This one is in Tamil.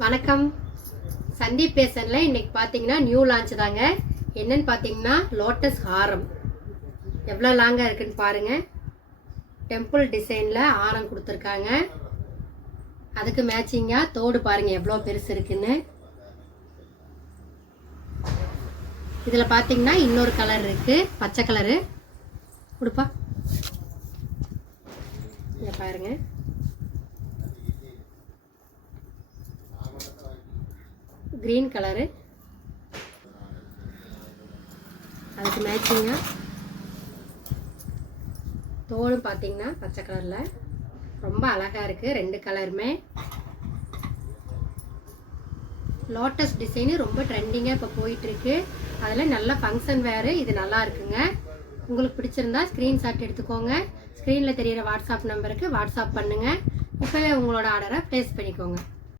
வணக்கம். சந்தீப் பேசன்ல இன்னைக்கு பார்த்தீங்கன்னா நியூ லான்ச் தாங்க. என்னன்னு பார்த்தீங்கன்னா லோட்டஸ் ஹாரம் எவ்வளோ லாங்காக இருக்குன்னு பாருங்க. டெம்பிள் டிசைனில் ஆரம் கொடுத்துருக்காங்க. அதுக்கு மேட்சிங்காக தோடு பாருங்க எவ்வளோ பெருசு இருக்குன்னு. இதில் பார்த்தீங்கன்னா இன்னொரு கலர் இருக்கு, பச்சை கலரு. கொடுப்பா, இதை பாருங்க. கிரீன் கலரு, அதுக்கு மேட்சிங்காக தோடு பார்த்தீங்கன்னா பச்சை கலரில் ரொம்ப அழகாக இருக்குது. ரெண்டு கலருமே லோட்டஸ் டிசைனு ரொம்ப ட்ரெண்டிங்காக இப்போ போயிட்டுருக்கு. அதில் நல்ல ஃபங்க்ஷன் வேறு. இது நல்லா இருக்குங்க. உங்களுக்கு பிடிச்சிருந்தா ஸ்க்ரீன்ஷாட் எடுத்துக்கோங்க. ஸ்க்ரீனில் தெரிகிற வாட்ஸ்அப் நம்பருக்கு வாட்ஸ்அப் பண்ணுங்கள். இப்போவே உங்களோட ஆர்டரை ப்ளேஸ் பண்ணிக்கோங்க.